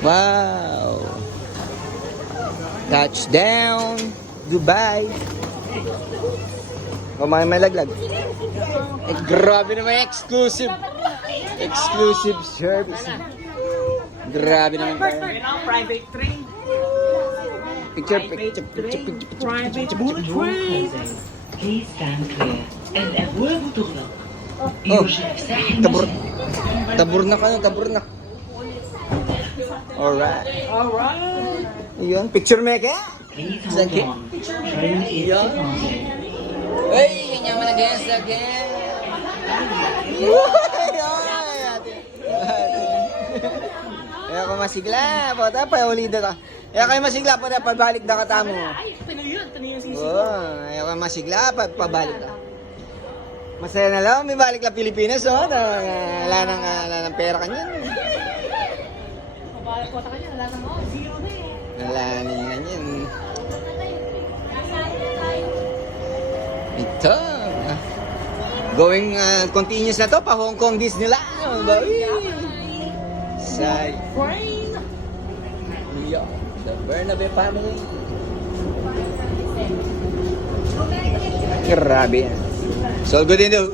Wow! Touchdown! Dubai! O may malaglag. Eh, grabe naman exclusive! Exclusive service. Grabe naman tayo. Private train. Picture. Private bullet train. Please stand clear. الأبواب تغلق. Oh, يرجى إفساح المسجد. tabur na. Alright. Alright. Yun, picture maker. Please hold Sige. on. Train is Yeah. departing. Hey, ganyan mo na guys again. Kaya ko masigla, pata pa ulida ka. Kaya kayo masigla pa na pabalik na katamo. Ay, tinayon sisi. Oo, kaya ko masigla pa pabalik na. Masaya na lang, may balik na Pilipinas, no? Wala nang pera kanyan. Mabalik ko ta kanya, wala nang zero na eh. Wala nang kanyan. Ito. Going continuous na to pa Hong Kong Disneyland. Say, Train. yeah, the Bernabe family. Grabe yan. So good in the